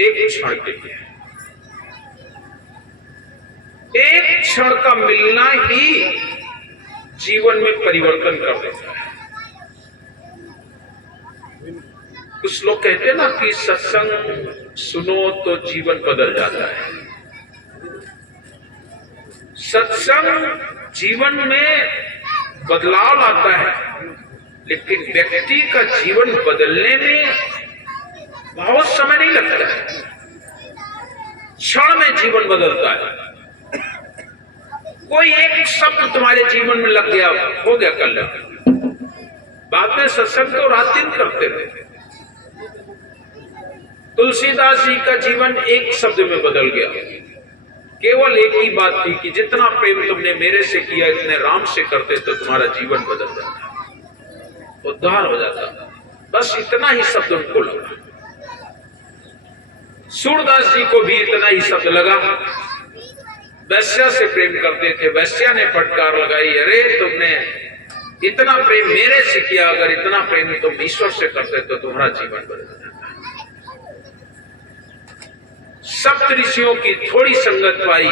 एक क्षण के लिए, एक क्षण का मिलना ही जीवन में परिवर्तन कर देता है। कुछ लोग कहते हैं ना कि सत्संग सुनो तो जीवन बदल जाता है। सत्संग जीवन में बदलाव लाता है, लेकिन व्यक्ति का जीवन बदलने में बहुत समय नहीं लगता है। क्षण में जीवन बदलता है। कोई एक शब्द तुम्हारे जीवन में लग गया, हो गया कल्याण। बाद में सत्संग तो रात दिन करते रहे। तुलसीदास जी का जीवन एक शब्द में बदल गया। केवल एक ही बात थी कि जितना प्रेम तुमने मेरे से किया इतने राम से करते तो तुम्हारा जीवन बदल जाता, उद्धार हो जाता। बस इतना ही शब्द उनको लगा। सूरदास जी को भी इतना ही शब्द लगा। वैश्या से प्रेम करते थे, वैश्या ने फटकार लगाई, अरे तुमने इतना प्रेम मेरे से किया, अगर इतना प्रेम तुम ईश्वर से करते तो तुम्हारा जीवन बदल जाता। सप्त ऋषियों की थोड़ी संगत पाई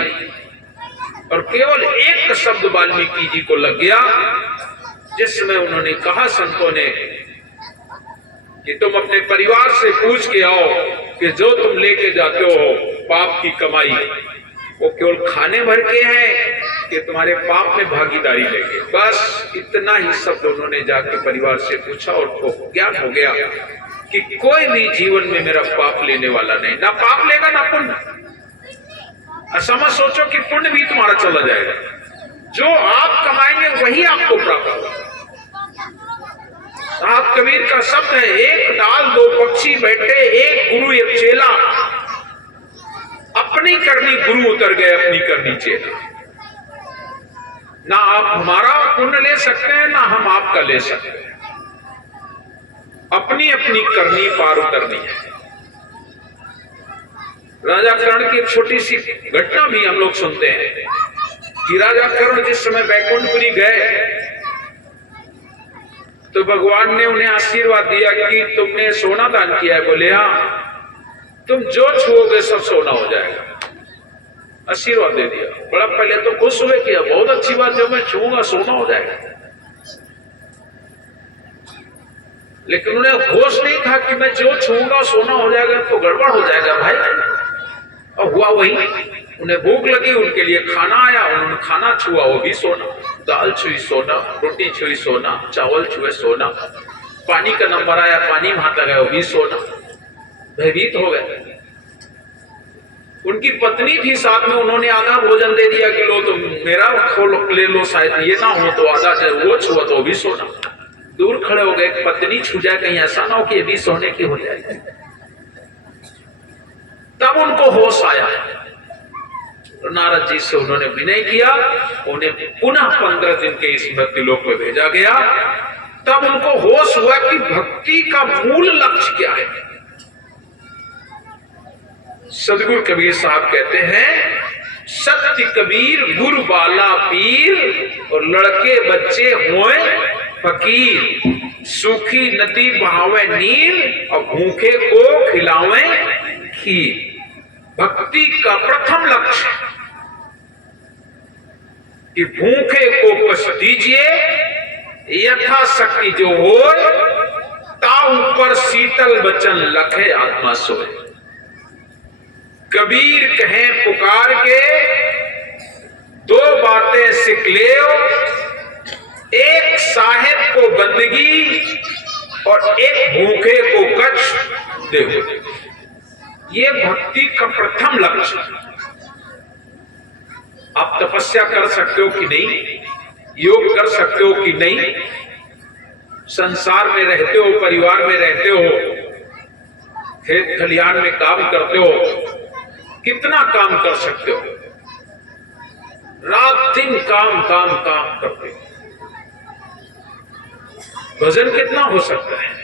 और केवल एक शब्द वाल्मीकि जी को लग गया, जिसमें उन्होंने कहा संतों ने कि तुम अपने परिवार से पूछ के आओ कि जो तुम लेके जाते हो पाप की कमाई, वो केवल खाने भर के हैं कि तुम्हारे पाप में भागीदारी लेंगे। बस इतना ही शब्द उन्होंने जाके परिवार से पूछा और उनको ज्ञान हो गया कि कोई भी जीवन में मेरा पाप लेने वाला नहीं, ना पाप लेगा ना पुण्य। असमझ सोचो कि पुण्य भी तुम्हारा चला जाएगा। जो आप कमाएंगे वही आपको प्राप्त होगा। साहब कबीर का शब्द है, एक डाल दो पक्षी बैठे, एक गुरु एक चेला। अपनी करनी गुरु उतर गए, अपनी करनी चेला। ना आप हमारा पुण्य ले सकते हैं, ना हम आपका ले सकते हैं। अपनी अपनी करनी पार उतरनी है। राजा कर्ण की एक छोटी सी घटना भी हम लोग सुनते हैं कि राजा कर्ण जिस समय बैकुंठपुरी गए तो भगवान ने उन्हें आशीर्वाद दिया कि तुमने सोना दान किया है। बोले हाँ, तुम जो छुओगे सब सोना हो जाएगा। आशीर्वाद दे दिया। बड़ा पहले तो खुश हुए कि बहुत अच्छी बात, जो मैं छूंगा सोना हो जाएगा। लेकिन उन्हें होश नहीं था कि मैं जो छूंगा सोना हो जाएगा तो गड़बड़ हो जाएगा भाई। और हुआ वही। उन्हें भूख लगी, उनके लिए खाना आया, उन्होंने खाना छुआ, वो भी सोना। दाल छुई सोना, रोटी छुई सोना, चावल छुए सोना। पानी का नंबर आया, पानी वहां तक गया, वो भी सोना। भयभीत हो गए। उनकी पत्नी थी साथ में, उन्होंने आधा भोजन दे दिया कि लो तुम मेरा खोलो ले लो, शायद ये ना हो तो आधा वो छुआ तो भी सोना। दूर खड़े हो गए, पत्नी छू जाए, कहीं ऐसा ना हो कि ये भी सोने की हो जाए। तब उनको होश आया। तो नारद जी से उन्होंने विनय किया, उन्हें पुनः 15 दिन के इस मृत्युलोक में भेजा गया। तब उनको होश हुआ कि भक्ति का मूल लक्ष्य क्या है। सदगुरु कबीर साहब कहते हैं, सत्य कबीर गुरु बाला पीर और लड़के बच्चे होए फकीर। सूखी नदी बहावे नीर और भूखे को खिलावे खीर। भक्ति का प्रथम लक्ष्य कि भूखे को कुछ दीजिए, यथाशक्ति जो हो ता ऊपर शीतल बचन लखे आत्मा सोए। कबीर कहे पुकार के दो बातें सीख ले, एक साहेब को बंदगी और एक भूखे को कच्छ दे। ये भक्ति का प्रथम लक्ष्य। आप तपस्या कर सकते हो कि नहीं, योग कर सकते हो कि नहीं, संसार में रहते हो, परिवार में रहते हो, खेत खलिहान में काम करते हो, कितना काम कर सकते हो। रात दिन काम काम काम करते हो। भजन कितना हो सकता है।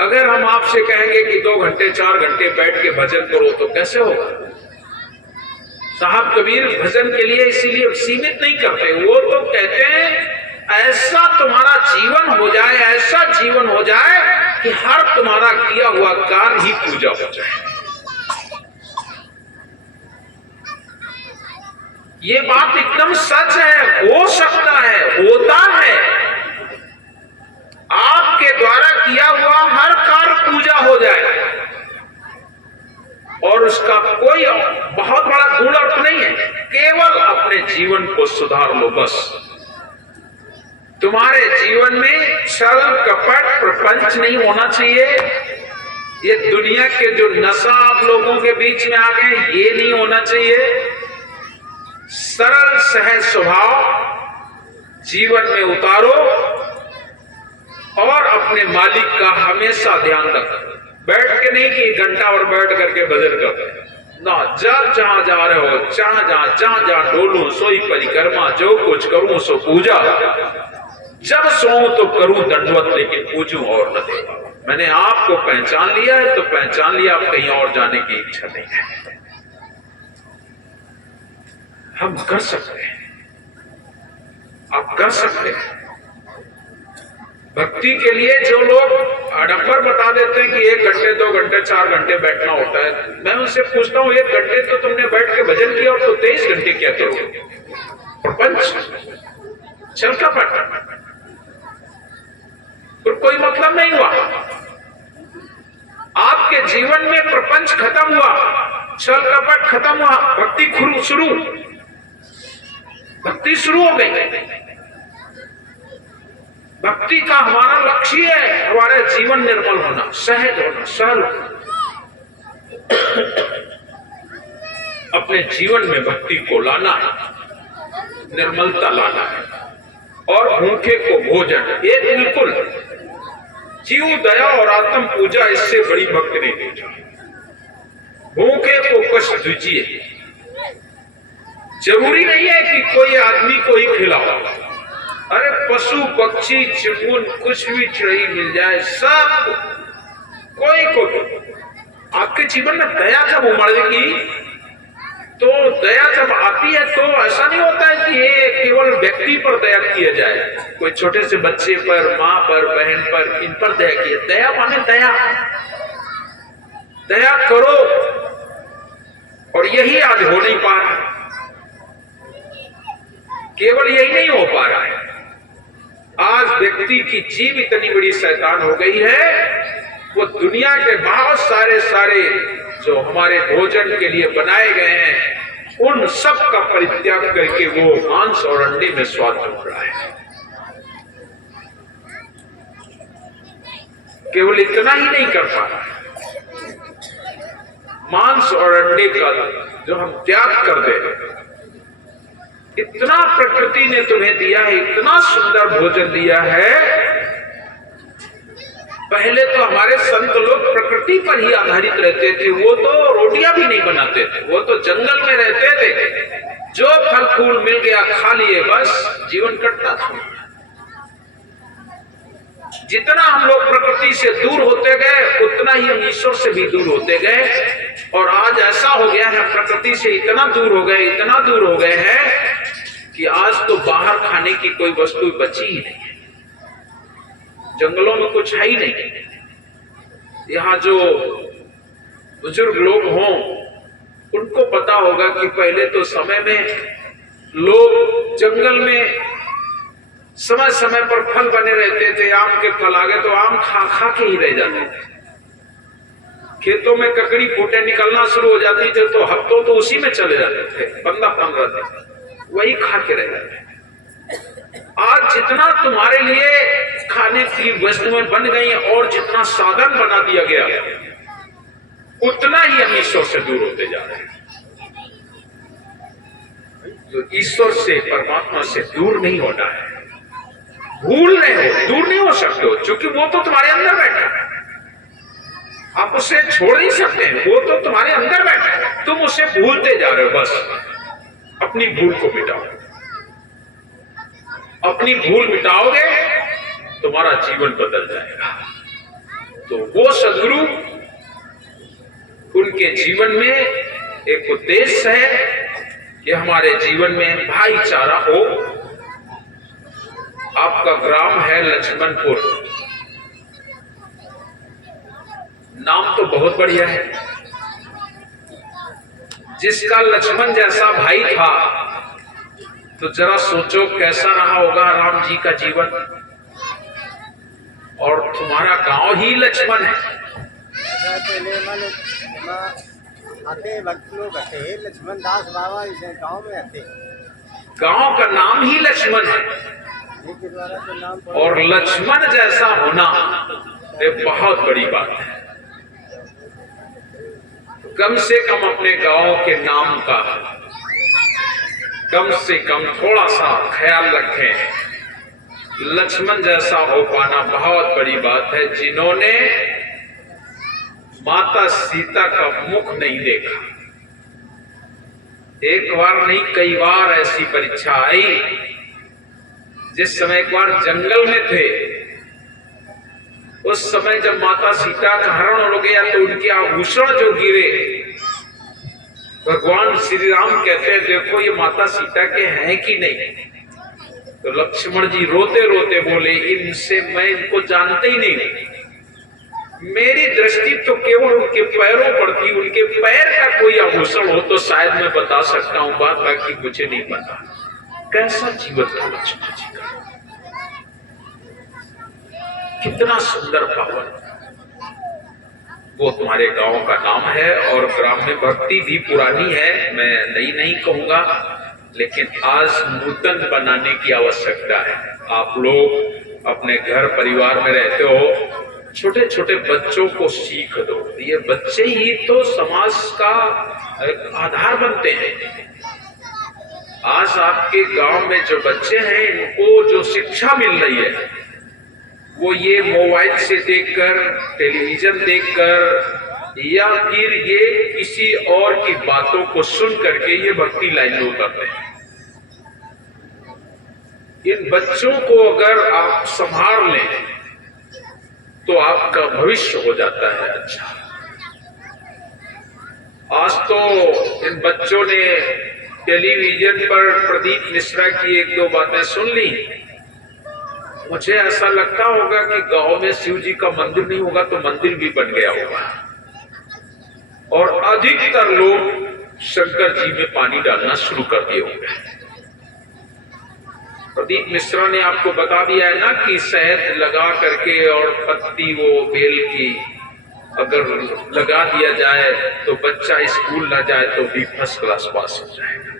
अगर हम आपसे कहेंगे कि 2 घंटे 4 घंटे बैठ के भजन करो तो कैसे होगा। साहब कबीर भजन के लिए इसीलिए सीमित नहीं करते, वो तो कहते हैं ऐसा तुम्हारा जीवन हो जाए, ऐसा जीवन हो जाए कि हर तुम्हारा किया हुआ कार्य ही पूजा हो जाए। ये बात एकदम सच है, हो सकता है, होता है। आपके द्वारा किया हुआ हर कार्य पूजा हो जाए और उसका कोई बहुत बड़ा गुण अर्थ नहीं है, केवल अपने जीवन को सुधार लो बस। तुम्हारे जीवन में छल कपट प्रपंच नहीं होना चाहिए। ये दुनिया के जो नशा आप लोगों के बीच में आ गए, ये नहीं होना चाहिए। सरल सहज स्वभाव जीवन में उतारो और अपने मालिक का हमेशा ध्यान रखो। बैठ के नहीं कि घंटा और बैठ करके भजन करो ना, जब जहां जा रहे हो, जहां जहां डोलूं सोई परिक्रमा, जो कुछ करूं सो पूजा, जब सोऊं तो करूं दंडवत लेकिन पूजूं और न देखूं। मैंने आपको पहचान लिया है तो पहचान लिया, अब कहीं और जाने की इच्छा नहीं है। हम कर सकते हैं, आप कर सकते हैं। भक्ति के लिए जो लोग आडंबर बता देते हैं कि 1 घंटे 2 घंटे 4 घंटे बैठना होता है, मैं उनसे पूछता हूं 1 घंटे तो तुमने बैठ के भजन किया और तो 23 घंटे क्या करोगे? प्रपंच चल का पट तो कोई मतलब नहीं हुआ। आपके जीवन में प्रपंच खत्म हुआ, छल कपट खत्म हुआ, भक्ति शुरू, भक्ति शुरू हो गई। भक्ति का हमारा लक्ष्य है हमारा जीवन निर्मल होना, सहज होना, सरल होना। अपने जीवन में भक्ति को लाना है, निर्मलता लाना है और भूखे को भोजन, ये बिल्कुल जीव दया और आत्म पूजा, इससे बड़ी भक्ति नहीं पूजा। भूखे को कष्ट दीजिए, जरूरी नहीं है कि कोई आदमी को ही खिलाओ। अरे पशु पक्षी चिड़ुन कुछ भी चिड़ई मिल जाए, सब कोई को। आपके जीवन में दया जब उमड़ेगी तो दया जब आती है तो ऐसा नहीं होता है कि ये केवल व्यक्ति पर दया किया जाए, कोई छोटे से बच्चे पर, माँ पर, बहन पर, इन पर दया किया। दया माने दया, दया करो। और यही आज हो नहीं पा रहा है, केवल यही नहीं हो पा रहा है। आज व्यक्ति की जीव इतनी बड़ी शैतान हो गई है, वो दुनिया के बहुत सारे जो हमारे भोजन के लिए बनाए गए हैं, उन सब का परित्याग करके वो मांस और अंडे में स्वाद ढूंढ रहा है। केवल इतना ही नहीं कर पा रहा, मांस और अंडे का जो हम त्याग कर दे। इतना प्रकृति ने तुम्हें दिया है, इतना सुंदर भोजन दिया है। पहले तो हमारे संत लोग प्रकृति पर ही आधारित रहते थे, वो तो रोटियां भी नहीं बनाते थे, वो तो जंगल में रहते थे, जो फल फूल मिल गया खा लिए, बस जीवन कटता था। जितना हम लोग प्रकृति से दूर होते गए, उतना ही हम ईश्वर से भी दूर होते गए। और आज ऐसा हो गया है, प्रकृति से इतना दूर हो गए, इतना दूर हो गए हैं कि आज तो बाहर खाने की कोई वस्तु बची ही नहीं है। जंगलों में कुछ है ही नहीं। यहाँ जो बुजुर्ग लोग हों उनको पता होगा कि पहले तो समय में लोग जंगल में समय समय पर फल बने रहते थे। आम के फल आ गए तो आम खा के ही रह जाते थे। खेतों में ककड़ी फूटे निकलना शुरू हो जाती थी तो हफ्तों तो उसी में चले जाते थे, 15-15 दिन वही खा के रह जाते थे। आज जितना तुम्हारे लिए खाने की वस्तुएं बन गई और जितना साधन बना दिया गया, उतना ही हम ईश्वर से दूर होते जा रहे हैं। तो ईश्वर से, परमात्मा से दूर नहीं होना है। भूल नहीं हो, दूर नहीं हो सकते हो, क्योंकि वो तो तुम्हारे अंदर बैठा है। आप उसे छोड़ नहीं सकते, वो तो तुम्हारे अंदर बैठा है। तुम उसे भूलते जा रहे हो। बस अपनी भूल को मिटाओ। अपनी भूल मिटाओगे तुम्हारा जीवन बदल जाएगा। तो वो सदगुरु, उनके जीवन में एक उद्देश्य है कि हमारे जीवन में भाईचारा हो, आपका ग्राम है लक्ष्मणपुर। नाम तो बहुत बढ़िया है। जिसका लक्ष्मण जैसा भाई था, तो जरा सोचो कैसा रहा होगा राम जी का जीवन। और तुम्हारा गांव ही लक्ष्मण है। आते भक्त लोग आते लक्ष्मण दास बाबा इसे गांव में आते। गांव का नाम ही लक्ष्मण है। और लक्ष्मण जैसा होना ये बहुत बड़ी बात है। कम से कम अपने गांव के नाम का कम से कम थोड़ा सा ख्याल रखें। लक्ष्मण जैसा हो पाना बहुत बड़ी बात है, जिन्होंने माता सीता का मुख नहीं देखा। एक बार नहीं कई बार ऐसी परीक्षा आई। जिस समय एक बार जंगल में थे, उस समय जब माता सीता का हरण हो गया तो उनके आभूषण जो गिरे, भगवान श्री राम कहते हैं देखो ये माता सीता के हैं कि नहीं। तो लक्ष्मण जी रोते रोते बोले इनसे मैं इनको जानते ही नहीं। मेरी दृष्टि तो केवल उनके पैरों पर थी। उनके पैर का कोई आभूषण हो तो शायद मैं बता सकता हूं बात, बाकी मुझे नहीं पता। कैसा जीवन था लक्ष्मण जी का, कितना सुंदर पावन। वो तुम्हारे गांव का नाम है और ग्राम में भक्ति भी पुरानी है, मैं नई नहीं कहूंगा, लेकिन आज नूतन बनाने की आवश्यकता है। आप लोग अपने घर परिवार में रहते हो, छोटे छोटे बच्चों को सीख दो। ये बच्चे ही तो समाज का आधार बनते हैं। आज आपके गांव में जो बच्चे हैं, इनको जो शिक्षा मिल रही है वो ये मोबाइल से देखकर, टेलीविजन देखकर, या फिर ये किसी और की बातों को सुन करके ये भक्ति लाइन में उतरते हैं। इन बच्चों को अगर आप संभाल लें तो आपका भविष्य हो जाता है अच्छा। आज तो इन बच्चों ने टेलीविजन पर प्रदीप मिश्रा की एक दो बातें सुन ली। मुझे ऐसा लगता होगा कि गांव में शिव जी का मंदिर नहीं होगा तो मंदिर भी बन गया होगा। और अधिकतर लोग शंकर जी में पानी डालना शुरू कर दिए होंगे। प्रदीप मिश्रा ने आपको बता दिया है ना कि शहद लगा करके और पत्ती वो बेल की अगर लगा दिया जाए तो बच्चा स्कूल ना जाए तो भी फर्स्ट क्लास पास हो जाएगा।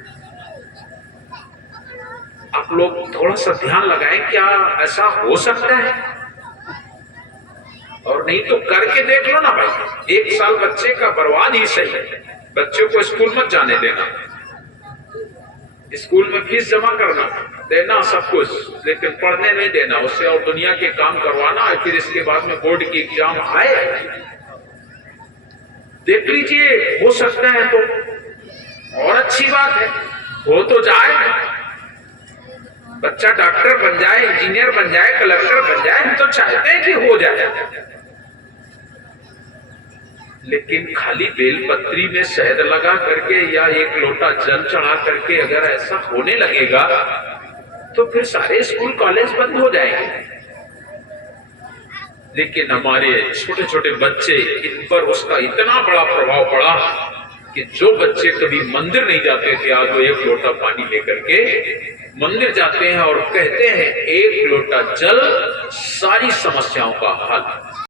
आप लोग थोड़ा सा ध्यान लगाएं, क्या ऐसा हो सकता है? और नहीं तो करके देख लो ना भाई। एक साल बच्चे का बर्बाद ही सही है। बच्चों को स्कूल मत जाने देना। स्कूल में फीस जमा करना, देना सब कुछ, लेकिन पढ़ने नहीं देना उससे, और दुनिया के काम करवाना। फिर इसके बाद में बोर्ड की एग्जाम आए, देख लीजिए, हो सकता है तो और अच्छी बात है, हो तो जाए। बच्चा डॉक्टर बन जाए, इंजीनियर बन जाए, कलेक्टर बन जाए, हम तो चाहते हैं कि हो जाए। लेकिन खाली बेलपत्री में शहद लगा करके या एक लोटा जल चढ़ा करके अगर ऐसा होने लगेगा तो फिर सारे स्कूल कॉलेज बंद हो जाएंगे। लेकिन हमारे छोटे छोटे बच्चे, इन पर उसका इतना बड़ा प्रभाव पड़ा कि जो बच्चे कभी मंदिर नहीं जाते थे, आज वो एक लोटा पानी लेकर के मंदिर जाते हैं और कहते हैं एक लोटा जल सारी समस्याओं का हल।